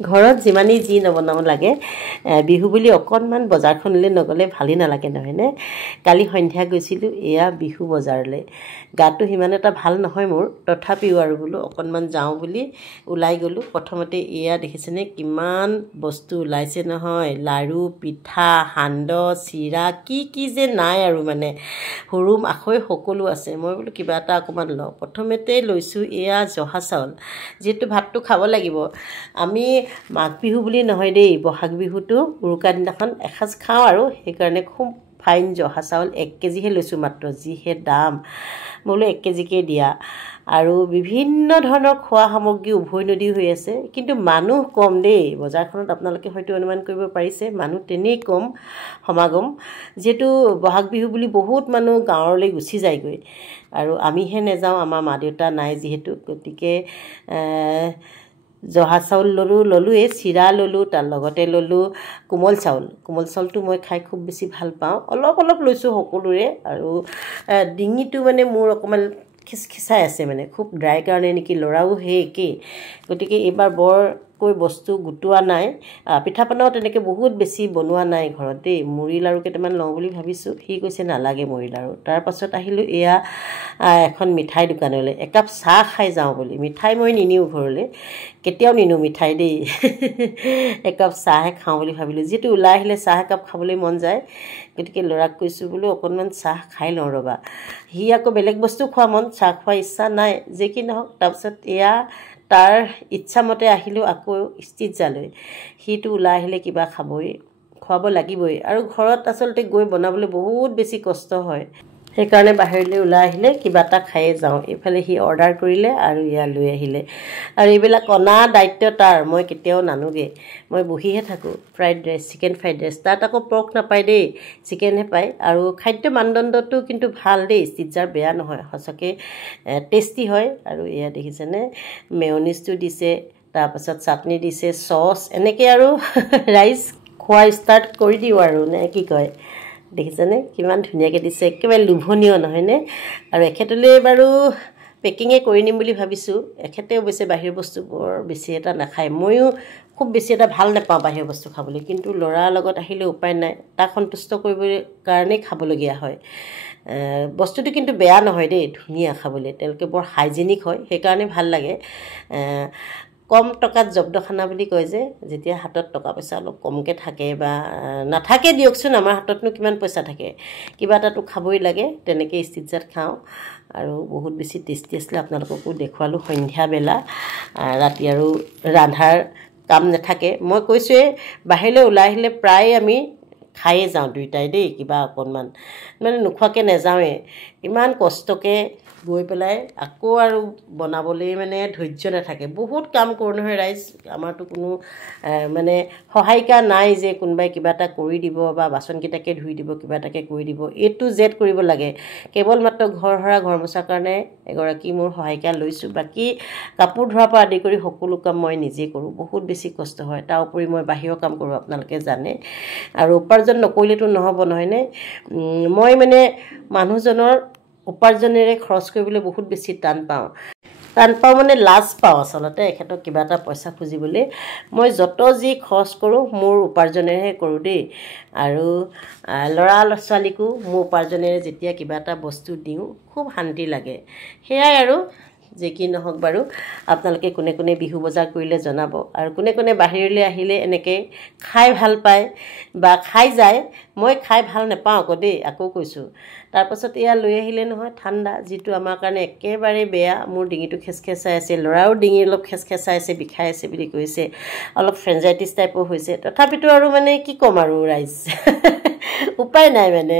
ঘৰত যিমানেই যি নবনাব লাগে বিহু বুলি অকণমান বজাৰখনলৈ নগ'লে ভালেই নালাগে নহয়নে কালি সন্ধ্যা গৈছিলোঁ এয়া বিহু বজাৰলৈ গাটো সিমান এটা ভাল নহয় মোৰ তথাপিও আৰু বোলো অকণমান যাওঁ বুলি ওলাই গ'লোঁ প্ৰথমতে এয়া দেখিছেনে কিমান বস্তু ওলাইছে নহয় লাড়ু পিঠা সান্দহ চিৰা কি যে নাই আৰু মানে হুৰুম আখৈ সকলো আছে মই বোলো কিবা এটা অকণমান লওঁ প্ৰথমতে লৈছোঁ এয়া জহা চাউল যিহেতু ভাতটো খাব লাগিব আমি মাঘ বিহু বুলি নহয় দেই বহাগ বিহুটো উৰুকা দিনাখন এসাঁজ খাওঁ আৰু সেইকাৰণে খুব ফাইন জহা চাউল 1 কেজিহে লৈছোঁ মাত্ৰ যিহে দাম বোলো 1 কেজিকে দিয়া আৰু বিভিন্ন ধৰণৰ খোৱা সামগ্ৰী উভৈনদী হৈ আছে কিন্তু মানুহ কম দেই বজাৰখনত আপোনালোকে হয়তো অনুমান কৰিব পাৰিছে মানুহ তেনেই কম সমাগম যেটো বহাগ বিহু বুলি বহুত মানুহ গাঁৱলৈ গুচি যায়গৈ আৰু আমিহে নেযাওঁ আমাৰ মা দেউতা নাই যিহেতু গতিকে জহা চাউল ললোৱে চিৰা ললোঁ তাৰ লগতে ললোঁ কোমল চাউলটো মই খাই খুব বেছি ভাল পাওঁ অলপ লৈছোঁ সকলোৰে আৰু ডিঙিটো মানে মোৰ অকণমান খিচখিচাই আছে মানে খুব ড্ৰাই কাৰণে নেকি ল'ৰাও সেই একেই গতিকে এইবাৰ বৰকৈ বস্তু গোটোৱা নাই পিঠা পনাও তেনেকৈ বহুত বেছি বনোৱা নাই ঘৰত দেই মুড়ি লাড়ু কেইটামান লওঁ বুলি ভাবিছোঁ সি কৈছে নালাগে মুড়ি লাড়ু তাৰপাছত আহিলোঁ এয়া এখন মিঠাই দোকানলৈ একাপ চাহ খাই যাওঁ বুলি মিঠাই মই নিনিওঁ ঘৰলৈ কেতিয়াও নিনো মিঠাই দেই একাপ চাহে খাওঁ বুলি ভাবিলোঁ যিহেতু ওলাই আহিলে চাহ একাপ খাবলৈ মন যায় গতিকে ল'ৰাক কৈছোঁ বোলো অকণমান চাহ খাই লওঁ ৰ'বা সি আকৌ বেলেগ বস্তু খোৱা মন চাহ খোৱা ইচ্ছা নাই যে কি নহওক তাৰপিছত এয়া তাৰ ইচ্ছামতে আহিলোঁ আকৌ ষ্টিজালৈ সিটো ওলাই আহিলে কিবা খুৱাব লাগিবই আৰু ঘৰত আচলতে গৈ বনাবলৈ বহুত বেছি কষ্ট হয় সেইকাৰণে বাহিৰলৈ ওলাই আহিলে কিবা এটা খায়ে যাওঁ এইফালে সি অৰ্ডাৰ কৰিলে আৰু ইয়া লৈ আহিলে আৰু এইবিলাক অনা দায়িত্ব তাৰ মই কেতিয়াও নানোগে মই বহিহে থাকোঁ চিকেন ফ্ৰাইড ৰাইচ তাত আকৌ পৰ্ক নাপায় দেই চিকেনহে পায় আৰু খাদ্য মানদণ্ডটো কিন্তু ভাল দেই ষ্টিজাৰ বেয়া নহয় সঁচাকৈ টেষ্টি হয় আৰু এয়া দেখিছেনে মেয়নিজটো দিছে তাৰপাছত চাটনি দিছে চচ এনেকৈ আৰু ৰাইচ খোৱা ষ্টাৰ্ট কৰি দিওঁ আৰু নে কি কয় দেখিছেনে কিমান ধুনীয়াকৈ দিছে একেবাৰে লোভনীয় নহয়নে আৰু এখেতলৈ বাৰু পেকিঙে কৰি নিম বুলি ভাবিছোঁ এখেতে অৱশ্যে বাহিৰৰ বস্তু বৰ বেছি এটা নাখায় ময়ো খুব বেছি এটা ভাল নাপাওঁ বাহিৰৰ বস্তু খাবলৈ কিন্তু ল'ৰাৰ লগত আহিলে উপায় নাই তাক সন্তুষ্ট কৰিবলৈ কাৰণেই খাবলগীয়া হয় বস্তুটো কিন্তু বেয়া নহয় দেই ধুনীয়া খাবলৈ তেওঁলোকে বৰ হাইজেনিক হয় সেইকাৰণে ভাল লাগে কম টকাত জব্দখানা বুলি কয় যে যেতিয়া হাতত টকা পইচা অলপ কমকৈ থাকে বা নাথাকে দিয়কচোন আমাৰ হাততনো কিমান পইচা থাকে কিবা এটাতো খাবই লাগে তেনেকৈ ষ্টিজাত খাওঁ আৰু বহুত বেছি টেষ্টি আছিলে আপোনালোককো দেখুৱালোঁ সন্ধিয়াবেলা ৰাতি আৰু ৰান্ধাৰ কাম নাথাকে মই কৈছোঁৱে বাহিৰলৈ ওলাই আহিলে প্ৰায় আমি খায়ে যাওঁ দুইটাই দেই কিবা অকণমান মানে নোখোৱাকৈ নাযাওঁৱে ইমান কষ্টকৈ গৈ পেলাই আকৌ আৰু বনাবলৈ মানে ধৈৰ্য নাথাকে বহুত কাম কৰোঁ নহয় ৰাইজ আমাৰতো কোনো মানে সহায়িকা নাই যে কোনোবাই কিবা এটা কৰি দিব বা বাচনকেইটাকে ধুই দিব কিবা এটাকে কৰি দিব এইটো জেদ কৰিব লাগে কেৱল মাত্ৰ ঘৰ সৰা ঘৰ মোচাৰ কাৰণে এগৰাকী মোৰ সহায়িকা লৈছোঁ বাকী কাপোৰ ধোৱাৰ পৰা আদি কৰি সকলো কাম মই নিজেই কৰোঁ বহুত বেছি কষ্ট হয় তাৰ উপৰি মই বাহিৰৰ কাম কৰোঁ আপোনালোকে জানে আৰু উপাৰ্জন নকৰিলেতো নহ'ব নহয়নে মই মানে মানুহজনৰ উপাৰ্জনেৰে খৰচ কৰিবলৈ বহুত বেছি টান পাওঁ মানে লাজ পাওঁ আচলতে এখেতক কিবা এটা পইচা খুজিবলৈ মই যত যি খৰচ কৰোঁ মোৰ উপাৰ্জনেৰেহে কৰোঁ দেই আৰু ল'ৰা ছোৱালীকো মোৰ উপাৰ্জনেৰে যেতিয়া কিবা এটা বস্তু দিওঁ খুব শান্তি লাগে সেয়াই আৰু যে কি নহওক বাৰু আপোনালোকে কোনে কোনে বিহু বজাৰ কৰিলে জনাব আৰু কোনে কোনে বাহিৰলৈ আহিলে এনেকৈ খাই ভাল পায় বা খাই যায় মই খাই ভাল নাপাওঁ আকৌ দেই আকৌ কৈছোঁ তাৰপাছত এয়া লৈ আহিলে নহয় ঠাণ্ডা যিটো আমাৰ কাৰণে একেবাৰে বেয়া মোৰ ডিঙিটো খেচখেচাই আছে ল'ৰাও ডিঙি অলপ খেচখেচাই আছে বিষাই আছে বুলি কৈছে অলপ ফ্ৰেঞ্জাইটিছ টাইপৰ হৈছে তথাপিতো আৰু মানে কি ক'ম আৰু ৰাইজ উপায় নাই মানে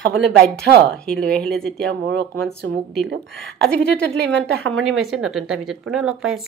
খাবলৈ বাধ্য সি লৈ আহিলে যেতিয়া মোৰো অকণমান চুমুক দিলোঁ আজি ভিডিঅ'টো ইমানটা সামৰণি মাৰিছোঁ নতুন এটা ভিডিঅ'ত পুনৰ লগ পাই আছোঁ